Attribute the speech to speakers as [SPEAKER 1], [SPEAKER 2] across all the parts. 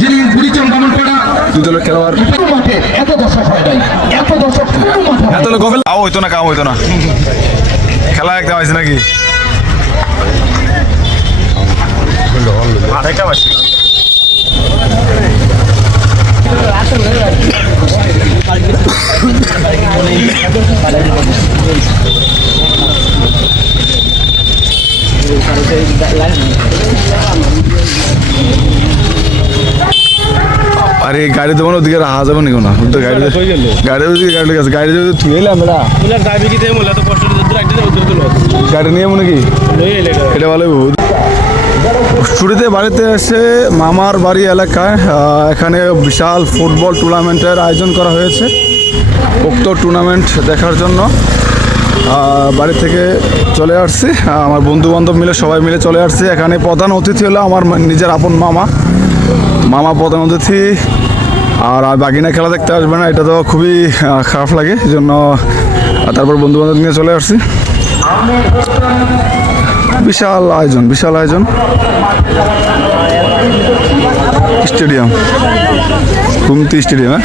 [SPEAKER 1] যিনি বুড়িচং কামনপাড়া
[SPEAKER 2] দুই দলের খেলোয়াড়
[SPEAKER 1] মাঠে এত দর্শক হয় নাই এত দর্শক কোনো মাঠে
[SPEAKER 2] এত লোক গফেল আও হইতো না কাম হইতো না খেলা একদম আছে নাকি আরেকটা পাচ্ছি আরে গাড়ি দেবো না ওদিকে রাহা যাব নাকি না? ওদিকে গাড়ি গাড়ি ওদিকে গাড়ি গেছে। গাড়ি যদি তুই এলাম বেড়া
[SPEAKER 3] মুলার দাবি কি মুলা তো কষ্ট দূর দূর
[SPEAKER 2] গাড়ি নিয়ে মনে কি এটা। ভালো ছুটিতে বাড়িতে এসে মামার বাড়ি এলাকায় এখানে বিশাল ফুটবল টুর্নামেন্টের আয়োজন করা হয়েছে। উক্ত টুর্নামেন্ট দেখার জন্য। বাড়ি থেকে চলে আসছি। আমার বন্ধু বান্ধব মিলে, সবাই মিলে চলে আসছি। এখানে প্রধান অতিথি হলো আমার নিজের আপন মামা। মামা প্রধান অতিথি। আর আর বাগিনা খেলা দেখতে আসবে না, এটা তো খুবই খারাপ লাগে, এই জন্য তারপর বন্ধু বান্ধব নিয়ে চলে আসছি। বিশাল আয়োজন বিশাল আয়োজন। স্টেডিয়াম। কুমতি স্টেডিয়াম হ্যাঁ?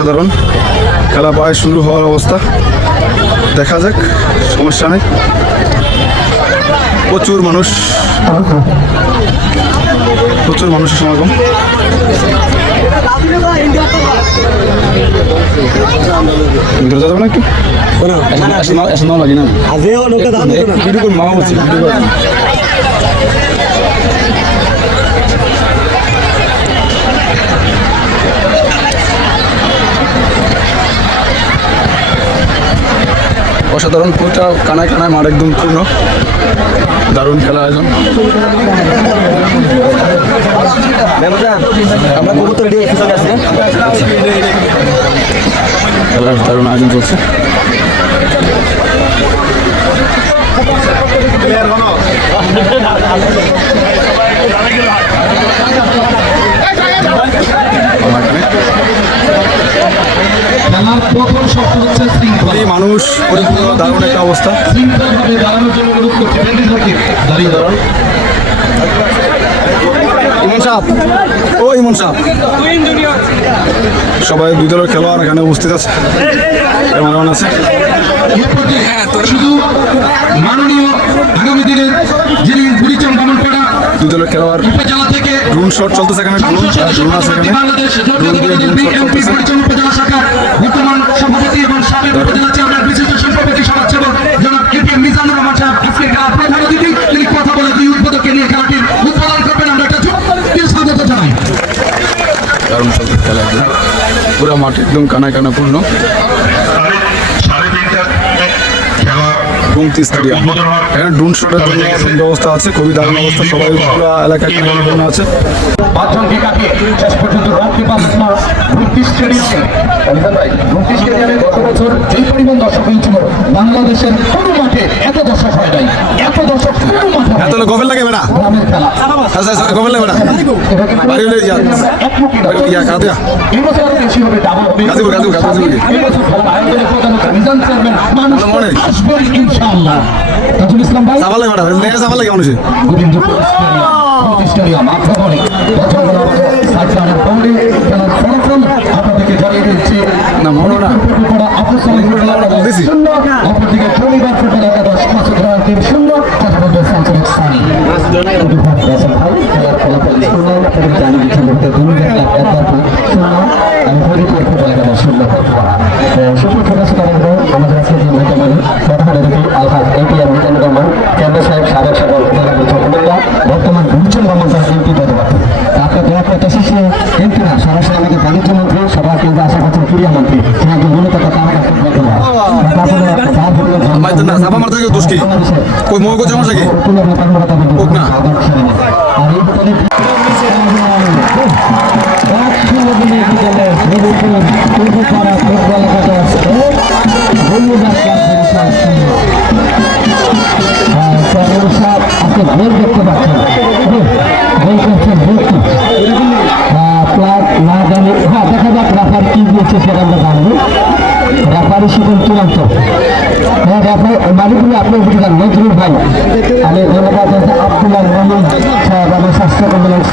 [SPEAKER 2] অসাধারণ খেলা প্রায় শুরু হওয়ার অবস্থা দেখা যাক সমস্যা নেই প্রচুর মানুষ প্রচুর মানুষের সমাগম ভিতরে যাবে না একটু লাগে না ভিডিও করুন মামা বলছি ভিডিও অসাধারণ পুরোটা কানায় কানায় মার একদম পূর্ণ। দারুণ খেলা আয়োজন।
[SPEAKER 4] আমরা কবুতর দিয়ে
[SPEAKER 2] দারুণ আয়োজন চলছে আমার এখানে
[SPEAKER 1] খেলার প্রথম শব্দ হচ্ছে শৃঙ্খলা
[SPEAKER 2] এই মানুষ পরিপূর্ণ দারুণ একটা অবস্থা
[SPEAKER 1] শৃঙ্খলভাবে দাঁড়ানোর জন্য অনুরোধ সাকিব দাঁড়িয়ে দাঁড়ান
[SPEAKER 2] ইমন সাহ ও ইমন সাহ সবাই দুই দলের খেলোয়াড় এখানে উপস্থিত আছে। কেমন আছে?
[SPEAKER 1] শুধু মাননীয় আগামী দিনের যিনি বুড়িচং কামনপাড়া
[SPEAKER 2] দুই দলের খেলোয়াড়।
[SPEAKER 1] থেকে
[SPEAKER 2] ড্রোন শট চলতেছে এখানে ড্রোন ড্রোন আছে এখানে।
[SPEAKER 1] বাংলাদেশ
[SPEAKER 2] ড্রোন দিয়ে ড্রোন শট চলতেছে।
[SPEAKER 1] বুড়িচং বর্তমান সভাপতি এবং সাবেক উপজেলা চেয়ারম্যান বিশিষ্ট সভাপতি সমাজসেবক জনাব এপি মিজানুর রহমান সাহেব আজকে খেলার প্রধান অতিথি তিনি কথা বলে দুই উদ্বোধককে নিয়ে খেলাটির উদ্বোধন করবেন। আমরা একটা চুক্তির স্বাগত জানাই।
[SPEAKER 2] দারুণ খেলা পুরো মাঠ একদম কানায় কানা পূর্ণ গুমতি স্টেডিয়াম। এখানে ড্রোন শটের জন্য ব্যবস্থা আছে খুবই দারুণ অবস্থা সবাই পুরো এলাকায় আছে।
[SPEAKER 1] শেষ পর্যন্ত স্টেডিয়ামে। স্টেডিয়ামে গত বছর যেই পরিমাণ দর্শক হয়েছিল বাংলাদেশের কোনো মাঠে এত দর্শক হয় নাই। এত দর্শক কোনো মাঠে
[SPEAKER 2] এত গভীর লাগে বেড়া?
[SPEAKER 1] গ্রামের খেলা।
[SPEAKER 2] আচ্ছা আচ্ছা গভীর লাগে বেড়া? বাড়ি হলে
[SPEAKER 1] একমুখী না। এই বছর বেশি হবে ডাবল হবে
[SPEAKER 2] গাজীপুর, গাজীপুর, গাজীপুর।
[SPEAKER 1] এই বছর খেলা আয়োজনের প্রধান মিজান চেয়ারম্যান মানুষ
[SPEAKER 2] ভালো
[SPEAKER 1] ইনশাআল্লাহ। তাজুল ইসলাম ভাই।
[SPEAKER 2] চাপা লাগে বেড়া লেগে চাপা লাগে মানুষের।
[SPEAKER 1] গোবিন্দপুর স্টেডিয়াম স্টেডিয়াম আক্রমণে বছরগুলো খেলার ফলাফল আপনাদেরকে জানিয়ে দিচ্ছি।
[SPEAKER 2] না মনে না।
[SPEAKER 1] শূন্য অপরদিকে পরিবার ফুটবল একাদশ মাসুদ রায়ার টিম শূন্য কথা বলতে সান্তনিক সানি।
[SPEAKER 5] ক্লাব শূন্য স্যার সাহেব আপনি গোল দেখতে পাচ্ছেন ব্যক্তি প্লাস না হ্যাঁ দেখা যাক, রাফার কি দিয়েছে সেটা আমরা জানব। রাফারি শিখন চূড়ান্ত। হ্যাঁ রাফার মালিকগুলো আপনি বুঝে যান, নজরুল ভাই। আমি ধন্যবাদ আব্দুল্লাহ আমার স্বাস্থ্য কমপ্লেক্স